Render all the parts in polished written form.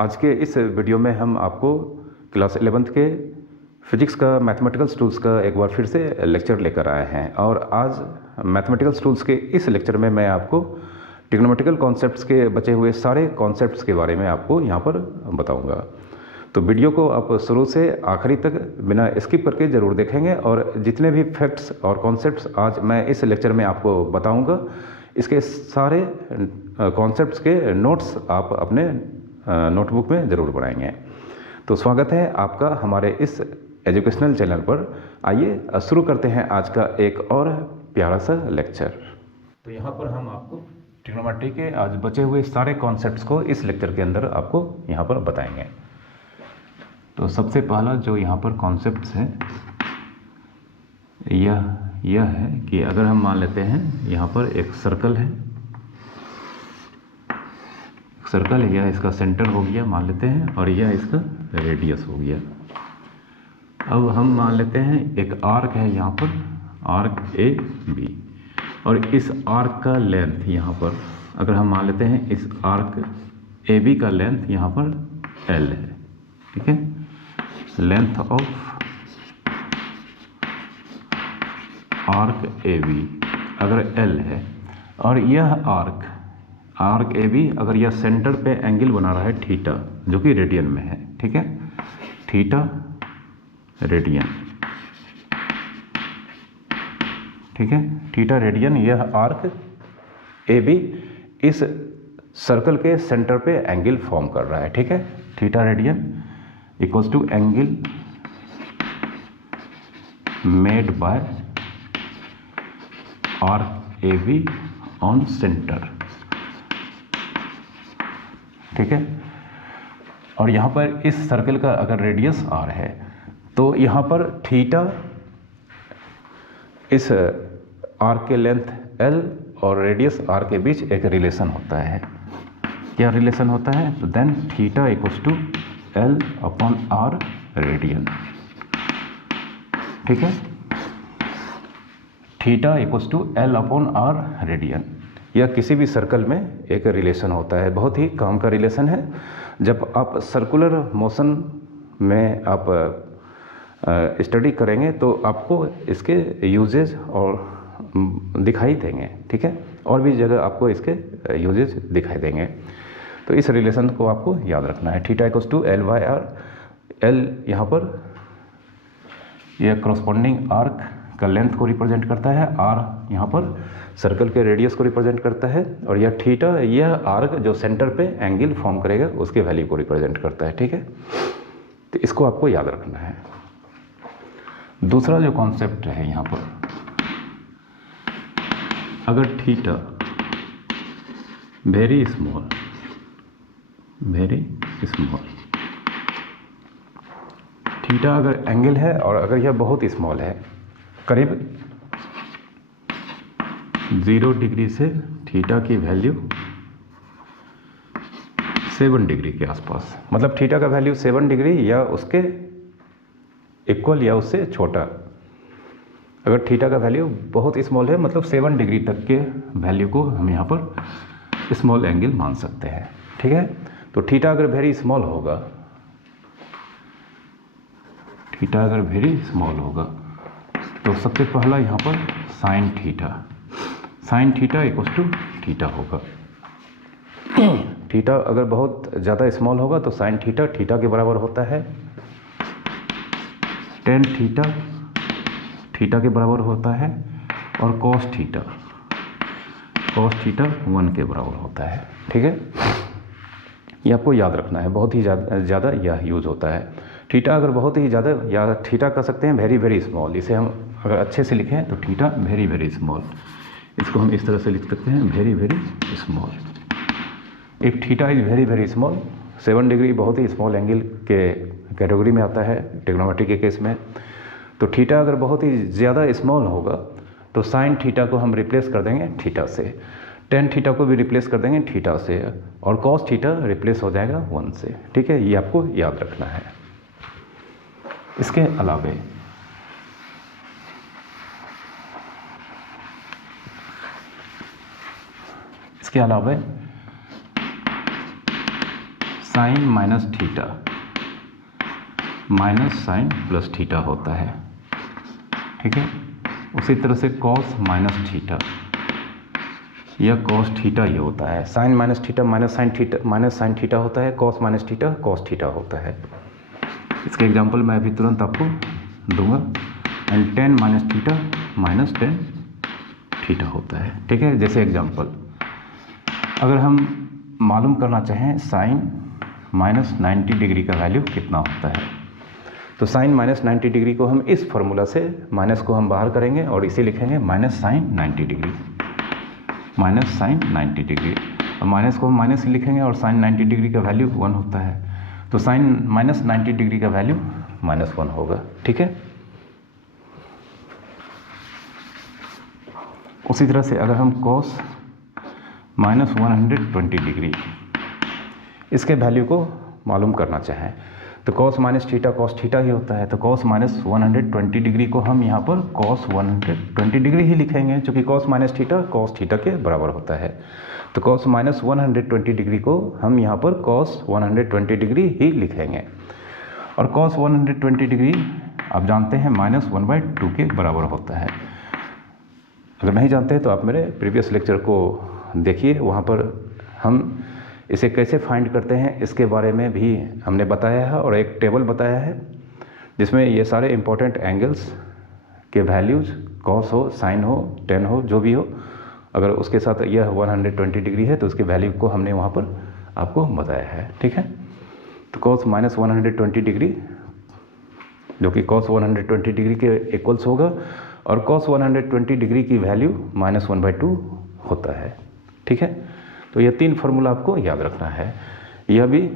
आज के इस वीडियो में हम आपको क्लास 11th के फिजिक्स का मैथमेटिकल टूल्स का एक बार फिर से लेक्चर लेकर आए हैं। और आज मैथमेटिकल टूल्स के इस लेक्चर में मैं आपको ट्रिग्नोमेट्रिकल कॉन्सेप्ट्स के बचे हुए सारे कॉन्सेप्ट्स के बारे में आपको यहाँ पर बताऊँगा। तो वीडियो को आप शुरू से आखिरी तक बिना स्किप करके ज़रूर देखेंगे और जितने भी फैक्ट्स और कॉन्सेप्ट्स आज मैं इस लेक्चर में आपको बताऊँगा, इसके सारे कॉन्सेप्ट्स के नोट्स आप अपने नोटबुक में ज़रूर बनाएंगे। तो स्वागत है आपका हमारे इस एजुकेशनल चैनल पर। आइए शुरू करते हैं आज का एक और प्यारा सा लेक्चर। तो यहाँ पर हम आपको ट्रिग्नोमेट्री के आज बचे हुए सारे कॉन्सेप्ट्स को इस लेक्चर के अंदर आपको यहाँ पर बताएंगे। तो सबसे पहला जो यहाँ पर कॉन्सेप्ट्स है यह है कि अगर हम मान लेते हैं यहाँ पर एक सर्कल है, सर्कल है, यह इसका सेंटर हो गया मान लेते हैं और यह इसका रेडियस हो गया। अब हम मान लेते हैं एक आर्क है यहाँ पर, आर्क ए बी, और इस आर्क का लेंथ यहाँ पर अगर हम मान लेते हैं इस आर्क ए बी का लेंथ यहाँ पर एल है, ठीक है। Length of arc A B अगर एल है और यह आर्क ए बी अगर यह सेंटर पे एंगल बना रहा है थीटा, जो कि रेडियन में है, ठीक है, थीटा रेडियन, ठीक है, थीटा रेडियन, यह आर्क ए बी इस सर्कल के सेंटर पे एंगल फॉर्म कर रहा है, ठीक है। Theta radian equals to angle made by arc A B on centre, ठीक है। और यहाँ पर इस सर्कल का अगर रेडियस आर है तो यहाँ पर थीटा इस आर्क के लेंथ एल और रेडियस आर के बीच एक रिलेशन होता है। क्या रिलेशन होता है? तो then theta equals to L upon R radian, ठीक है। Theta equals to L upon R radian, यह किसी भी सर्कल में एक रिलेशन होता है, बहुत ही काम का रिलेशन है। जब आप सर्कुलर मोशन में आप स्टडी करेंगे तो आपको इसके यूजेज और दिखाई देंगे, ठीक है, और भी जगह आपको इसके यूजेज दिखाई देंगे। तो इस रिलेशन को आपको याद रखना है। Theta equals to L by R, L यहाँ पर यह करस्पॉन्डिंग आर्क का लेंथ को रिप्रेजेंट करता है, आर यहाँ पर सर्कल के रेडियस को रिप्रेजेंट करता है, और यह थीटा यह आर्क जो सेंटर पे एंगल फॉर्म करेगा उसके वैल्यू को रिप्रेजेंट करता है, ठीक है। तो इसको आपको याद रखना है। दूसरा जो कॉन्सेप्ट है यहाँ पर, अगर थीटा वेरी स्मॉल थीटा अगर एंगल है और अगर यह बहुत स्मॉल है, करीब 0 डिग्री से थीटा की वैल्यू 7 डिग्री के आसपास, मतलब थीटा का वैल्यू 7 डिग्री या उसके इक्वल या उससे छोटा, अगर थीटा का वैल्यू बहुत स्मॉल है मतलब 7 डिग्री तक के वैल्यू को हम यहाँ पर स्मॉल एंगल मान सकते हैं, ठीक है। तो थीटा अगर वेरी स्मॉल होगा, थीटा अगर वेरी स्मॉल होगा तो सबसे पहला यहाँ पर sine theta equals to theta होगा। थीटा अगर बहुत ज़्यादा स्मॉल होगा तो साइन थीटा के बराबर होता है टेन थीटा के बराबर होता है, और कॉस थीटा 1 के बराबर होता है, ठीक है। ये आपको याद रखना है, बहुत ही ज़्यादा यह यूज होता है। थीटा अगर बहुत ही ज़्यादा, या थीटा कह सकते हैं वेरी स्मॉल, इसे हम अगर अच्छे से लिखें तो थीटा वेरी स्मॉल, इसको हम इस तरह से लिख सकते हैं very small. If theta is very small, 7 degree बहुत ही स्मॉल एंगल के कैटेगरी में आता है ट्रिग्नोमेट्री के केस में। तो थीटा अगर बहुत ही ज़्यादा स्मॉल होगा तो साइन थीटा को हम रिप्लेस कर देंगे थीटा से, टेन थीटा को भी रिप्लेस कर देंगे थीटा से, और कॉस थीटा रिप्लेस हो जाएगा 1 से, ठीक है। ये आपको याद रखना है। इसके अलावे sine minus theta minus sine plus theta होता है, ठीक है। उसी तरह से कॉस माइनस थीटा या कॉस थीटा ये होता है। Sine minus theta minus sine theta होता है, cos minus theta cos theta होता है। इसके एग्जांपल मैं अभी तुरंत आपको दूंगा। And tan minus theta minus tan theta होता है, ठीक है। जैसे एग्जांपल, अगर हम मालूम करना चाहें साइन माइनस 90 डिग्री का वैल्यू कितना होता है, तो साइन माइनस 90 डिग्री को हम इस फॉर्मूला से माइनस को हम बाहर करेंगे और इसे लिखेंगे minus sine 90 degree, minus sine 90 degree. और माइनस को हम माइनस ही लिखेंगे और साइन 90 डिग्री का वैल्यू 1 होता है, तो साइन माइनस 90 डिग्री का वैल्यू माइनस 1 होगा, ठीक है। उसी तरह से अगर हम कॉस माइनस 120 डिग्री इसके वैल्यू को मालूम करना चाहें, तो cos minus theta cos theta ही होता है, तो कॉस माइनस 120 डिग्री को हम यहाँ पर कॉस 120 डिग्री ही लिखेंगे, क्योंकि cos minus theta cos theta के बराबर होता है। तो कॉस माइनस 120 डिग्री को हम यहाँ पर कॉस 120 डिग्री ही लिखेंगे। और कॉस 120 डिग्री आप जानते हैं -1/2 के बराबर होता है। अगर नहीं जानते हैं तो आप मेरे प्रीवियस लेक्चर को देखिए, वहाँ पर हम इसे कैसे फाइंड करते हैं इसके बारे में भी हमने बताया है और एक टेबल बताया है जिसमें ये सारे इंपॉर्टेंट एंगल्स के वैल्यूज़ कॉस हो, साइन हो, टेन हो, जो भी हो, अगर उसके साथ यह 120 डिग्री है तो उसकी वैल्यू को हमने वहाँ पर आपको बताया है, ठीक है। तो कॉस माइनस 120 डिग्री जो कि कॉस 120 डिग्री के इक्वल्स होगा और कॉस 120 डिग्री की वैल्यू -1/2 होता है, ठीक है। तो यह 3 फार्मूला आपको याद रखना है, यह भी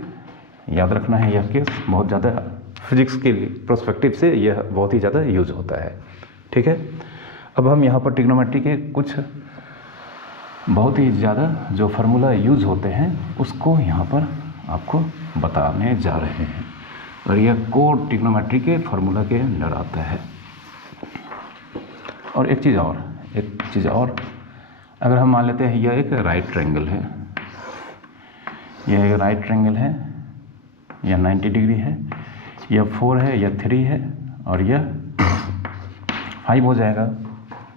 याद रखना है। यह केस बहुत ज़्यादा फिजिक्स के प्रोस्पेक्टिव से यह बहुत ही ज़्यादा यूज होता है, ठीक है। अब हम यहाँ पर ट्रिग्नोमेट्री के कुछ बहुत ही ज़्यादा जो फार्मूला यूज होते हैं उसको यहाँ पर आपको बताने जा रहे हैं और यह कोड ट्रिग्नोमेट्री के फार्मूला के अंदर आता है। और एक चीज़ और अगर हम मान लेते हैं यह एक राइट ट्रायंगल है, यह एक राइट ट्रायंगल है, यह 90 डिग्री है, यह 4 है, यह 3 है और यह 5 हो जाएगा।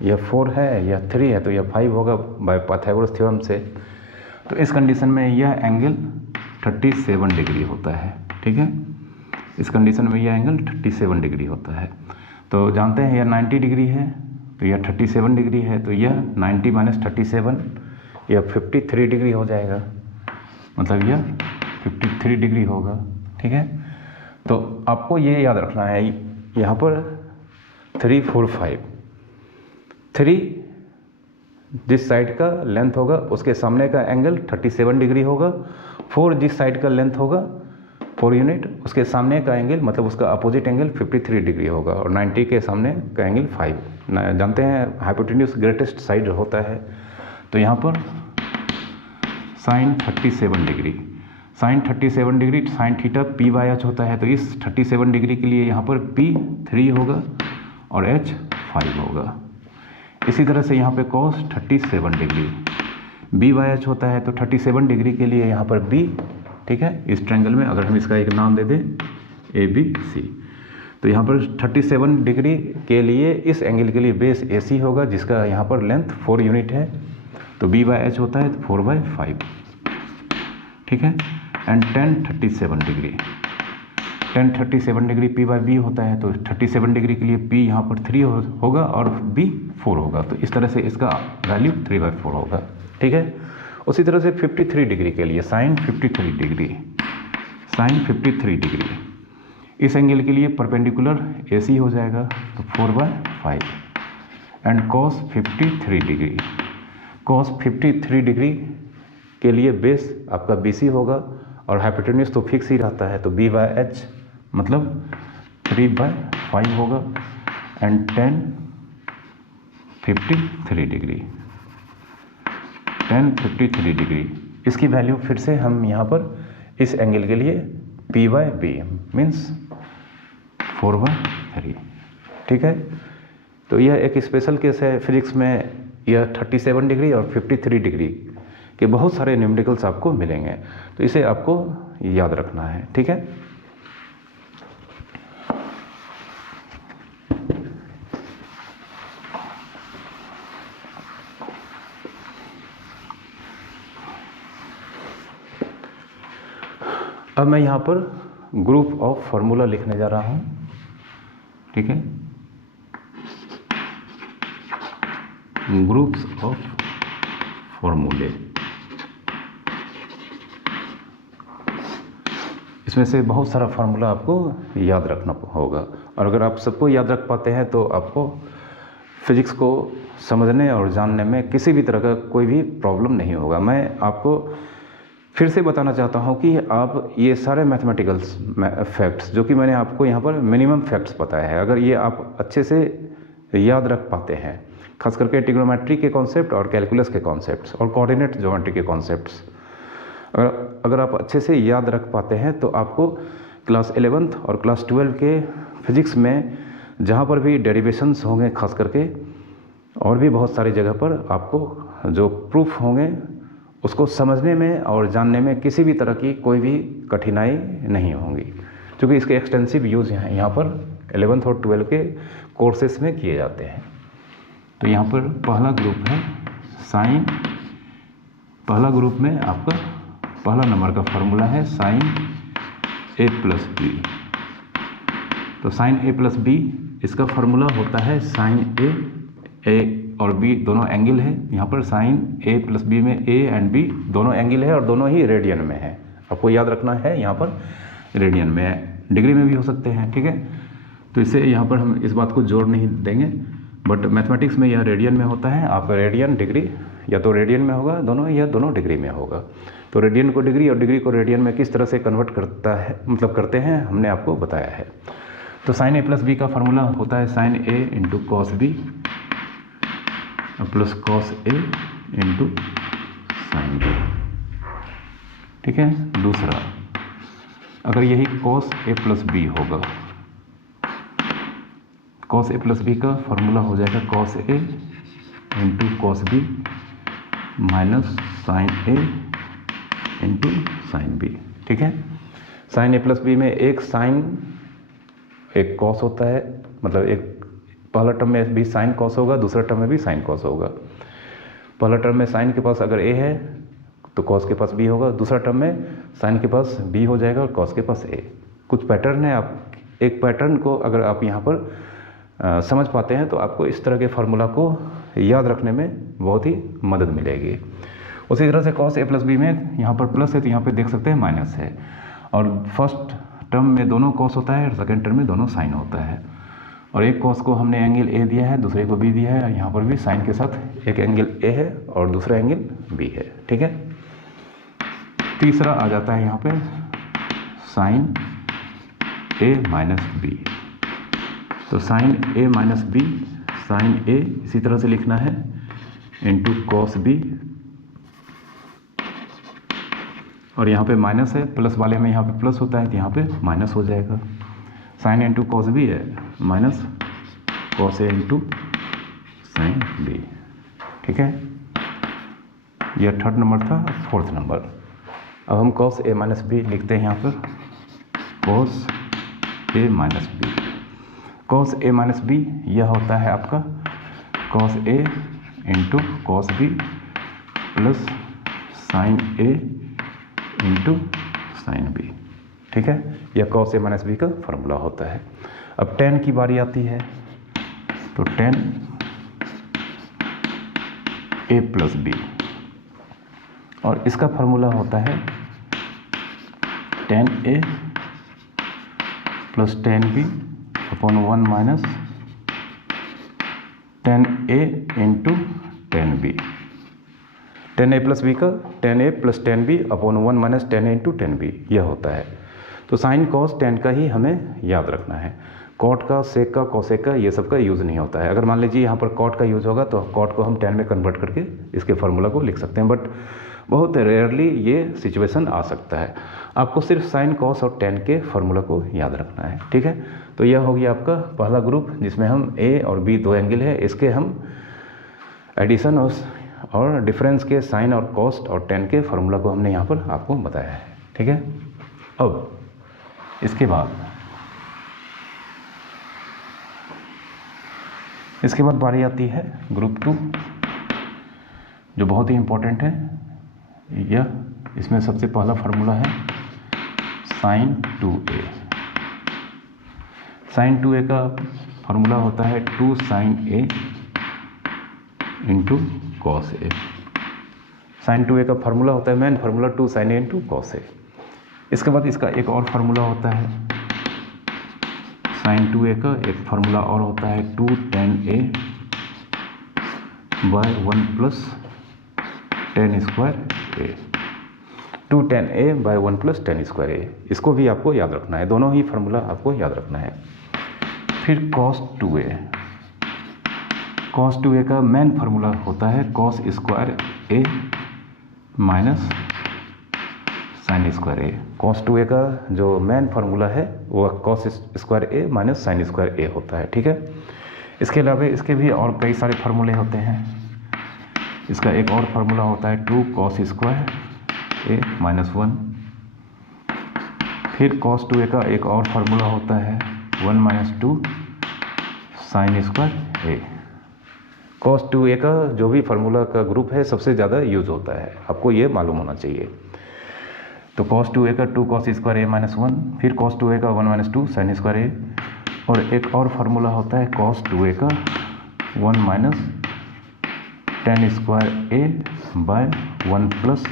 यह 4 है, यह 3 है तो यह 5 होगा बाय पाइथागोरस थ्योरम से। तो इस कंडीशन में यह एंगल 37 डिग्री होता है, ठीक है। इस कंडीशन में यह एंगल 37 डिग्री होता है। तो जानते हैं यह 90 डिग्री है तो यह 37 डिग्री है, तो यह 90 माइनस 37 यह 53 डिग्री हो जाएगा, मतलब यह 53 डिग्री होगा, ठीक है। तो आपको ये याद रखना है यहाँ पर 3, 4, 5, 3 जिस साइड का लेंथ होगा उसके सामने का एंगल 37 डिग्री होगा, 4 जिस साइड का लेंथ होगा 4 यूनिट उसके सामने का एंगल मतलब उसका अपोजिट एंगल 53 डिग्री होगा और 90 के सामने का एंगल 5। जानते हैं हाइपोटेन्यूज ग्रेटेस्ट साइड होता है। तो यहाँ पर sine 37 degree, sine 37 degree sine theta P by H होता है, तो इस 37 डिग्री के लिए यहाँ पर पी 3 होगा और एच 5 होगा। इसी तरह से यहाँ पे cos 37 degree B by H होता है, तो 37 डिग्री के लिए यहाँ पर बी, ठीक है। इस ट्रायंगल में अगर हम इसका एक नाम दे दें ABC, तो यहाँ पर 37 डिग्री के लिए इस एंगल के लिए बेस AC होगा जिसका यहाँ पर लेंथ 4 यूनिट है, तो B बाय H होता है तो 4/5, ठीक है। And tan 37 degree, tan 37 degree P by B होता है, तो 37 डिग्री के लिए P यहाँ पर 3 होगा और B 4 होगा, तो इस तरह से इसका वैल्यू 3/4 होगा, ठीक है। उसी तरह से 53 डिग्री के लिए साइन 53 डिग्री इस एंगल के लिए परपेंडिकुलर AC हो जाएगा, तो 4/5 एंड cos 53 डिग्री के लिए बेस आपका BC होगा और हाइपोटेन्यूज तो फिक्स ही रहता है, तो B बाय H मतलब 3/5 होगा एंड tan 53 डिग्री इसकी वैल्यू फिर से हम यहाँ पर इस एंगल के लिए P बाय B मीन्स 4/3, ठीक है। तो यह एक स्पेशल केस है फिजिक्स में, यह 37 डिग्री और 53 डिग्री कि बहुत सारे न्यूमेरिकल्स आपको मिलेंगे। तो इसे आपको याद रखना है, ठीक है। अब मैं यहाँ पर ग्रुप ऑफ फार्मूला लिखने जा रहा हूँ, ठीक है। ग्रुप्स ऑफ फॉर्मूले, इसमें से बहुत सारा फार्मूला आपको याद रखना होगा, और अगर आप सबको याद रख पाते हैं तो आपको फिजिक्स को समझने और जानने में किसी भी तरह का कोई भी प्रॉब्लम नहीं होगा। मैं आपको फिर से बताना चाहता हूँ कि आप ये सारे मैथमेटिकल्स फैक्ट्स जो कि मैंने आपको यहाँ पर मिनिमम फैक्ट्स बताया है, अगर ये आप अच्छे से याद रख पाते हैं, खास करके ट्रिग्नोमेट्री के कॉन्सेप्ट और कैलकुलस के कॉन्सेप्ट्स और कोऑर्डिनेट ज्योमेट्री के कॉन्सेप्ट्स, अगर आप अच्छे से याद रख पाते हैं तो आपको क्लास 11th और क्लास 12 के फिजिक्स में जहाँ पर भी डेरिवेशंस होंगे, खास करके और भी बहुत सारी जगह पर आपको जो प्रूफ होंगे उसको समझने में और जानने में किसी भी तरह की कोई भी कठिनाई नहीं होगी, क्योंकि इसके एक्सटेंसिव यूज़ यहाँ पर 11th और 12 के कोर्सेस में किए जाते हैं। तो यहाँ पर पहला ग्रुप है साइन, पहला ग्रुप में आपका पहला नंबर का फार्मूला है साइन ए प्लस बी। तो साइन ए प्लस बी, इसका फार्मूला होता है साइन ए और बी दोनों एंगल है। यहाँ पर साइन ए प्लस बी में ए एंड बी दोनों एंगल है और दोनों ही रेडियन में है। आपको याद रखना है यहाँ पर रेडियन में है, डिग्री में भी हो सकते हैं, ठीक है। तो इससे यहाँ पर हम इस बात को जोड़ नहीं देंगे, बट मैथमेटिक्स में यह रेडियन में होता है। आपका रेडियन डिग्री या तो रेडियन में होगा दोनों, या दोनों डिग्री में होगा। तो रेडियन को डिग्री और डिग्री को रेडियन में किस तरह से कन्वर्ट करता है, मतलब करते हैं, हमने आपको बताया है। तो साइन ए प्लस बी का फार्मूला होता है sine A into cos B plus cos A into sine B, ठीक है। दूसरा, अगर यही कॉस ए प्लस बी होगा, कॉस ए प्लस बी का फार्मूला हो जाएगा cos A into cos B minus sine A into sine B, ठीक है। साइन ए प्लस बी में एक साइन एक कॉस होता है, मतलब एक पहला टर्म में भी साइन कॉस होगा, दूसरा टर्म में भी साइन कॉस होगा। पहला टर्म में साइन के पास अगर ए है तो कॉस के पास बी होगा, दूसरा टर्म में साइन के पास बी हो जाएगा और कॉस के पास ए। कुछ पैटर्न है, आप एक पैटर्न को अगर आप यहाँ पर समझ पाते हैं तो आपको इस तरह के फार्मूला को याद रखने में बहुत ही मदद मिलेगी। उसी तरह से कॉस ए प्लस बी में यहाँ पर प्लस है तो यहाँ पे देख सकते हैं माइनस है, और फर्स्ट टर्म में दोनों कॉस होता है और सेकेंड टर्म में दोनों साइन होता है। और एक कॉस को हमने एंगल ए दिया है, दूसरे को बी दिया है, और यहाँ पर भी साइन के साथ एक एंगल ए है और दूसरा एंगल बी है, ठीक है। तीसरा आ जाता है यहाँ पे साइन ए माइनस बी। तो साइन ए माइनस बी, साइन ए इसी तरह से लिखना है इंटू कॉस बी, और यहाँ पे माइनस है, प्लस वाले में यहाँ पे प्लस होता है तो यहाँ पे माइनस हो जाएगा। साइन इंटू कॉस बी है minus cos A into sine B, ठीक है। यह थर्ड नंबर था। फोर्थ नंबर, अब हम कॉस ए माइनस बी लिखते हैं यहाँ पर cos A minus B. Cos A minus B यह होता है आपका cos A into cos B plus sine A into sine B, ठीक है। यह कॉस ए माइनस बी का फार्मूला होता है। अब टेन की बारी आती है, तो टेन ए प्लस बी, और इसका फार्मूला होता है tan A plus tan B upon 1 minus tan A into tan B. Tan A plus B का tan A plus tan B upon 1 minus tan A into tan B यह होता है। तो sine cos tan का ही हमें याद रखना है। कॉट का, सेक का, कोसेक का ये सब का यूज़ नहीं होता है। अगर मान लीजिए यहाँ पर कॉट का यूज़ होगा तो कॉट को हम टेन में कन्वर्ट करके इसके फार्मूला को लिख सकते हैं, बट बहुत रेयरली ये सिचुएशन आ सकता है। आपको सिर्फ साइन कॉस और टेन के फार्मूला को याद रखना है, ठीक है। तो यह हो गया आपका पहला ग्रुप जिसमें हम ए और बी दो एंगल है, इसके हम एडिशन और डिफरेंस के साइन और कॉस्ट और टेन के फार्मूला को हमने यहाँ पर आपको बताया है। ठीक है, अब इसके बाद बारी आती है ग्रुप 2, जो बहुत ही इम्पोर्टेंट है। यह इसमें सबसे पहला फार्मूला है साइन 2a। साइन 2a का फार्मूला होता है 2 sine a into cos A. Sine 2a का फार्मूला होता है, main formula 2 sine a into cos A. इसके बाद इसका एक और फार्मूला होता है साइन 2a का, एक फार्मूला और होता है 2 tan a by 1 plus tan square a। 2 tan a by 1 plus tan square a, इसको भी आपको याद रखना है, दोनों ही फार्मूला आपको याद रखना है। फिर cos 2a, cos 2a का मेन फार्मूला होता है cos square a minus sine square A. cos 2a का जो मेन फार्मूला है वह cos square a minus sine square a होता है। ठीक है, इसके अलावा इसके भी और कई सारे फार्मूले होते हैं। इसका एक और फार्मूला होता है 2 cos स्क्वायर a माइनस 1। फिर cos 2a का एक और फार्मूला होता है 1 minus 2 sine square a। cos 2a का जो भी फार्मूला का ग्रुप है सबसे ज़्यादा यूज होता है, आपको ये मालूम होना चाहिए। तो cos 2a का 2 cos स्क्वायर a माइनस 1, फिर cos 2a का 1 माइनस 2 साइन स्क्वायर a, और एक और फार्मूला होता है cos 2a का 1 minus tan square a by 1 plus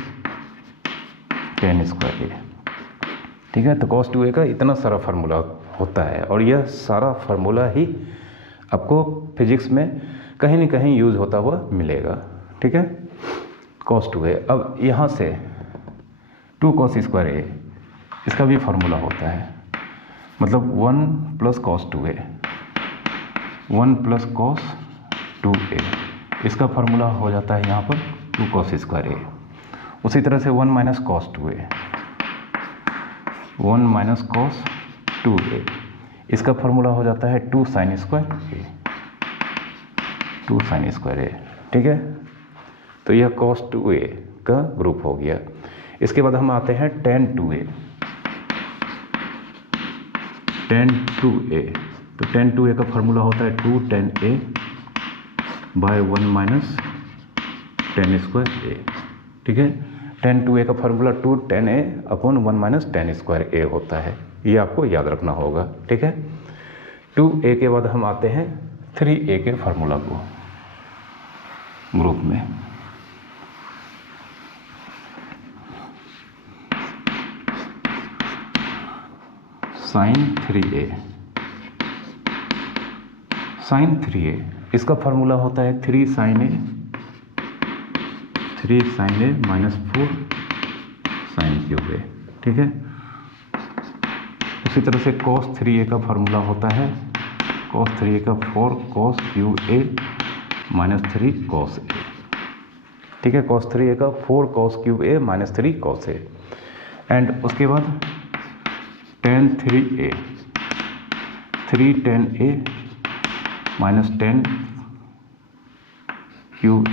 tan square a। ठीक है, तो cos 2a का इतना सारा फार्मूला होता है, और यह सारा फार्मूला ही आपको फिजिक्स में कहीं न कहीं यूज होता हुआ मिलेगा। ठीक है, cos 2a। अब यहाँ से 2 cos स्क्वायर a, इसका भी फार्मूला होता है, मतलब 1 plus cos 2a, 1 plus cos 2a, इसका फार्मूला हो जाता है यहाँ पर 2 cos स्क्वायर a। उसी तरह से 1 minus cos 2a, 1 minus cos 2a, इसका फार्मूला हो जाता है 2 sine square a, 2 sine square a। ठीक है, तो यह cos 2a का ग्रुप हो गया। इसके बाद हम आते हैं tan 2a। tan 2a, तो tan 2a का फार्मूला होता है 2 tan a by 1 minus tan square a। ठीक है, tan 2a का formula 2 tan a upon 1 minus tan square a होता है, ये आपको याद रखना होगा। ठीक है, 2a के बाद हम आते हैं 3a के फार्मूला को ग्रुप में। साइन 3a, साइन 3a, इसका फार्मूला होता है 3 sine a minus 4 sine cube a। ठीक है, उसी तरह से cos 3a का फार्मूला होता है cos 3a का 4 cos cube a minus 3 cos a। ठीक है, cos 3a का 4 cos cube a minus 3 cos a। And उसके बाद tan 3a, 3 tan a minus 10 cube a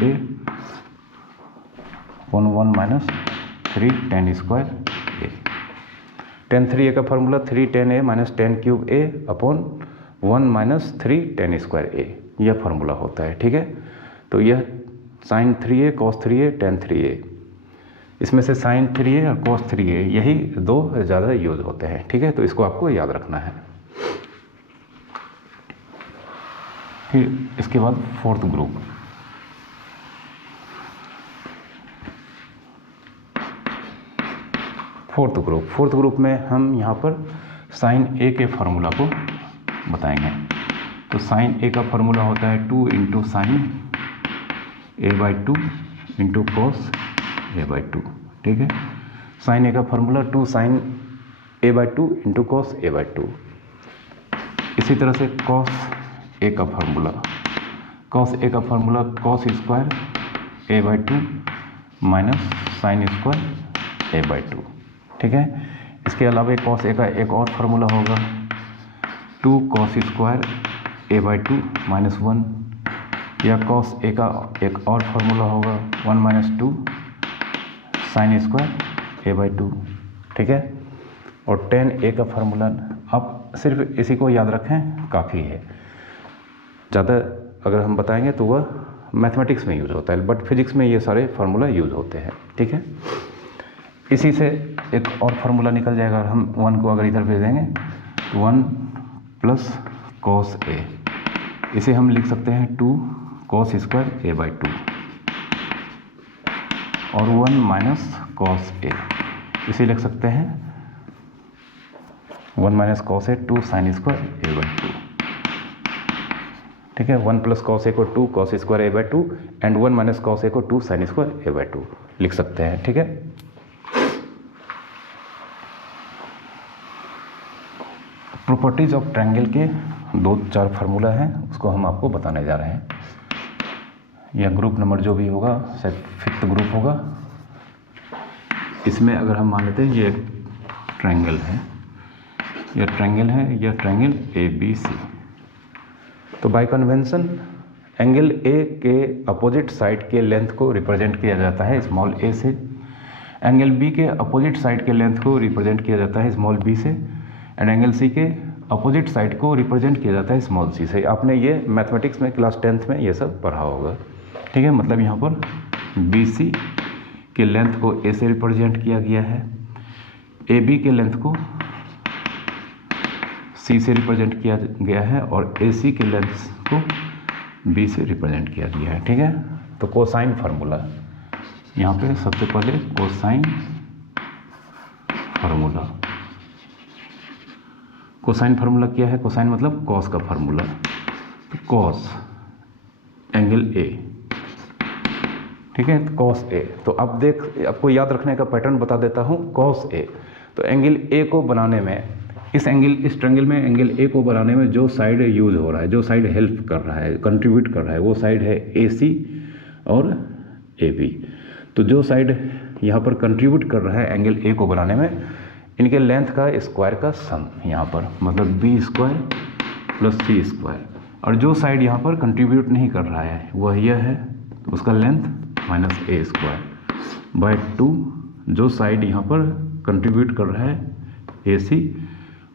upon 1 minus 3 tan square a। tan 3a का formula 3 tan a minus 10 cube a upon 1 minus 3 tan square a, यह formula होता है। ठीक है, तो यह sign 3a cos 3a tan 3a, इसमें से साइन 3a और cos 3a यही दो ज़्यादा यूज होते हैं। ठीक है, तो इसको आपको याद रखना है। फिर इसके बाद फोर्थ ग्रुप, फोर्थ ग्रुप में हम यहाँ पर साइन a के फार्मूला को बताएंगे। तो साइन a का फार्मूला होता है 2 into sine a by 2 into cos a by 2। ठीक है, साइन a का formula 2 sine a by 2 into cos a by 2। इसी तरह से कॉस a का formula, cos square a by 2 minus sine square a by 2। ठीक है, इसके अलावा कॉस a का एक और फार्मूला होगा 2 cos square a by 2 minus 1 या कॉस ए का एक और फार्मूला होगा 1 - 2 साइन स्क्वायर ए बाई 2, ठीक है। और tan a का फार्मूला, आप सिर्फ इसी को याद रखें काफ़ी है, ज़्यादा अगर हम बताएंगे तो वह मैथमेटिक्स में यूज़ होता है, बट फिजिक्स में ये सारे फार्मूला यूज़ होते हैं, ठीक है। इसी से एक और फार्मूला निकल जाएगा, हम 1 को अगर इधर भेज देंगे तो 1 प्लस कॉस ए, इसे हम लिख सकते हैं 2 कॉस स्क्वायर ए बाई 2 और 1 माइनस कॉस ए, इसे लिख सकते हैं 1 minus cos A 2 sine square A by 2, ठीक है। 1 प्लस कॉस ए को 2 cos square A by 2 and 1 minus cos A को 2 साइन स्क्वायर ए बाई 2 लिख सकते हैं, ठीक है। प्रॉपर्टीज ऑफ ट्रायंगल के 2-4 फार्मूला हैं, उसको हम आपको बताने जा रहे हैं। यह ग्रुप नंबर जो भी होगा, शायद 5th ग्रुप होगा। इसमें अगर हम मान लेते हैं ये ट्रायंगल है, यह ट्रायंगल है, यह ट्रायंगल ए बी सी। तो बाय कन्वेंशन एंगल ए के अपोजिट साइड के लेंथ को रिप्रेजेंट किया जाता है स्मॉल ए से, एंगल बी के अपोजिट साइड के लेंथ को रिप्रेजेंट किया जाता है स्मॉल बी से, एंड एंगल सी के अपोजिट साइड को रिप्रेजेंट किया जाता है स्मॉल सी से। आपने ये मैथमेटिक्स में क्लास 10th में ये सब पढ़ा होगा, ठीक है। मतलब यहाँ पर बी सी के लेंथ को ए से रिप्रेजेंट किया गया है, ए बी के लेंथ को सी से रिप्रेजेंट किया गया है और ए सी के लेंथ को बी से रिप्रेजेंट किया गया है, ठीक है। तो कोसाइन फार्मूला, यहाँ पे सबसे पहले कोसाइन फार्मूला। कोसाइन फार्मूला क्या है? कोसाइन मतलब कॉस का फार्मूला। तो कॉस एंगल ए, ठीक है, कॉस ए। तो अब आपको याद रखने का पैटर्न बता देता हूँ। कॉस ए, तो एंगल ए को बनाने में, इस ट्रायंगल में एंगल ए को बनाने में जो साइड यूज हो रहा है, जो साइड हेल्प कर रहा है, कंट्रीब्यूट कर रहा है, वो साइड है ए सी और ए बी। तो जो साइड यहाँ पर कंट्रीब्यूट कर रहा है एंगल ए को बनाने में, इनके लेंथ का स्क्वायर का सम यहाँ पर, मतलब B square plus C square. और जो साइड यहाँ पर कंट्रीब्यूट नहीं कर रहा है वह यह है, तो उसका length minus A square by 2, जो साइड यहाँ पर कंट्रीब्यूट कर रहा है ए सी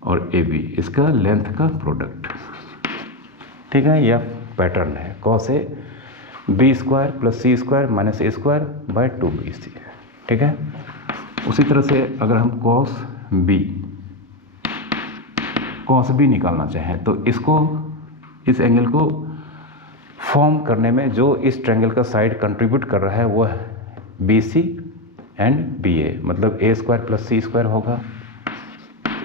और ए बी, इसका लेंथ का प्रोडक्ट, ठीक है। यह पैटर्न है cos A B square plus C square minus A square by 2 B C, ठीक है। उसी तरह से अगर हम कॉस बी निकालना चाहें तो इसको, इस एंगल को फॉर्म करने में जो इस ट्रायंगल का साइड कंट्रीब्यूट कर रहा है वह B C and B A, मतलब A square plus C square होगा,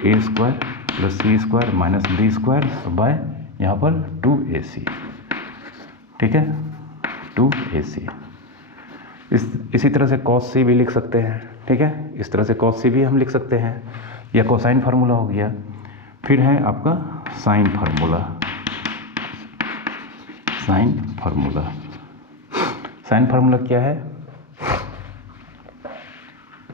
A square plus C square minus B square by यहाँ पर 2ac, ठीक है, 2ac। इसी तरह से कॉस सी भी लिख सकते हैं, ठीक है। इस तरह से कॉस सी भी हम लिख सकते हैं। यह कोसाइन फार्मूला हो गया। फिर है आपका sine formula. Sine formula, sine formula क्या है?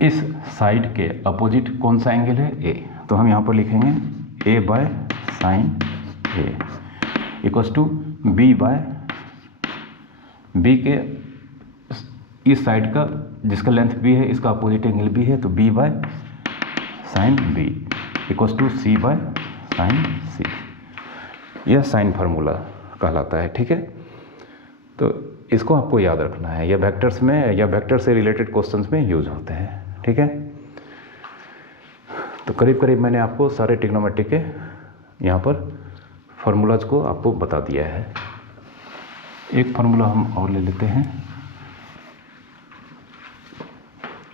इस साइड के अपोजिट कौन सा एंगल है? ए। तो हम यहाँ पर लिखेंगे A by sine A equals to B by, B के इस साइड का जिसका लेंथ बी है, इसका अपोजिट एंगल बी है, तो B by sine B equals to C by sine C. यह साइन फार्मूला कहलाता है, ठीक है। तो इसको आपको याद रखना है, यह वेक्टर्स में या वेक्टर से रिलेटेड क्वेश्चंस में यूज होते हैं, ठीक है। तो करीब करीब मैंने आपको सारे ट्रिग्नोमेट्री के यहाँ पर फार्मूलाज को आपको बता दिया है। एक फार्मूला हम और ले लेते हैं,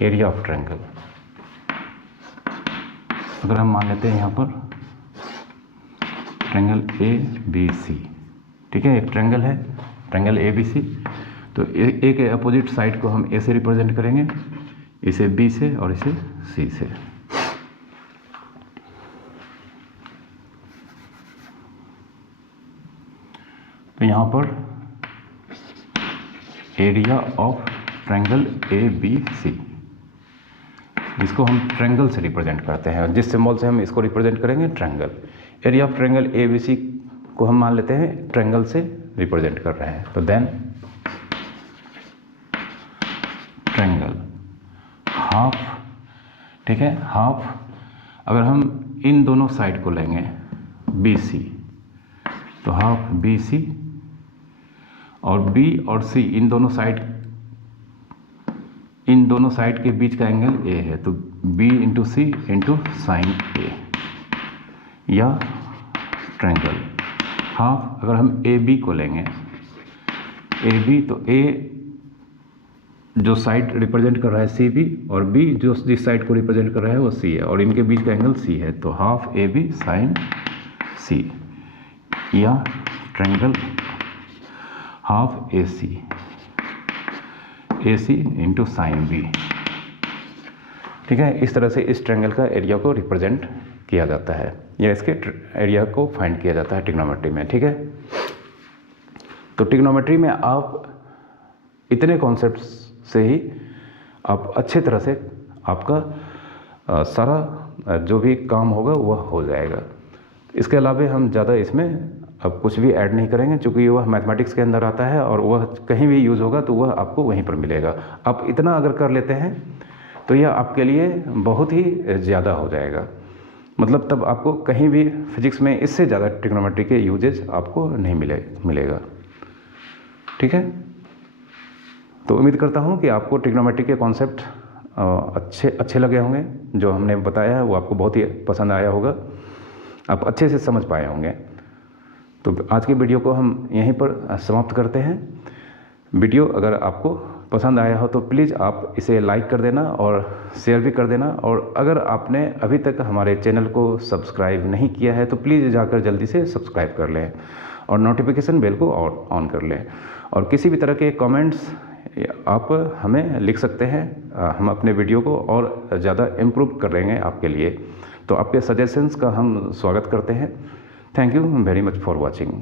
एरिया ऑफ ट्रायंगल। अगर हम मान लेते हैं यहाँ पर ट्रायंगल ए बी सी, ठीक है, एक ट्रायंगल है, ट्रायंगल ए बी सी। तो ए के अपोजिट साइड को हम ए से रिप्रेजेंट करेंगे, इसे बी से और इसे सी से। तो यहाँ पर area of triangle A B C, जिसको हम ट्रायंगल से रिप्रेजेंट करते हैं, जिस सिंबल से हम इसको रिप्रेजेंट करेंगे triangle. Area of triangle A B C को हम मान लेते हैं ट्रायंगल से रिप्रेजेंट कर रहे हैं। तो देन ट्रायंगल हाफ, ठीक है, हाफ अगर हम इन दोनों साइड को लेंगे BC, तो हाफ BC और B और C इन दोनों साइड के बीच का एंगल A है, तो B into C into sine A, या ट्रायंगल हाफ अगर हम AB को लेंगे, AB तो A जो साइड रिप्रेजेंट कर रहा है CB और B जो जिस साइड को रिप्रेजेंट कर रहा है वो C है, और इनके बीच का एंगल C है, तो हाफ AB साइन C, या triangle half AC into sine B, ठीक है। इस तरह से इस ट्रायंगल का एरिया को रिप्रेजेंट किया जाता है, या इसके एरिया को फाइंड किया जाता है ट्रिग्नोमेट्री में, ठीक है। तो ट्रिग्नोमेट्री में आप इतने कॉन्सेप्ट्स से ही आप अच्छे तरह से आपका सारा जो भी काम होगा वह हो जाएगा। इसके अलावा हम ज़्यादा इसमें अब कुछ भी ऐड नहीं करेंगे, क्योंकि वह मैथमेटिक्स के अंदर आता है और वह कहीं भी यूज़ होगा तो वह आपको वहीं पर मिलेगा। आप इतना अगर कर लेते हैं तो यह आपके लिए बहुत ही ज़्यादा हो जाएगा, मतलब तब आपको कहीं भी फिजिक्स में इससे ज़्यादा ट्रिग्नोमेट्री के यूजेज आपको नहीं मिलेगा, ठीक है। तो उम्मीद करता हूँ कि आपको ट्रिग्नोमेट्री के कॉन्सेप्ट अच्छे लगे होंगे, जो हमने बताया है वो आपको बहुत ही पसंद आया होगा, आप अच्छे से समझ पाए होंगे। तो आज की वीडियो को हम यहीं पर समाप्त करते हैं। वीडियो अगर आपको पसंद आया हो तो प्लीज़ आप इसे लाइक कर देना और शेयर भी कर देना, और अगर आपने अभी तक हमारे चैनल को सब्सक्राइब नहीं किया है तो प्लीज़ जाकर जल्दी से सब्सक्राइब कर लें और नोटिफिकेशन बेल को ऑन कर लें। और किसी भी तरह के कमेंट्स आप हमें लिख सकते हैं, हम अपने वीडियो को और ज़्यादा इम्प्रूव कर लेंगे आपके लिए। तो आपके सजेशंस का हम स्वागत करते हैं। Thank you very much for watching.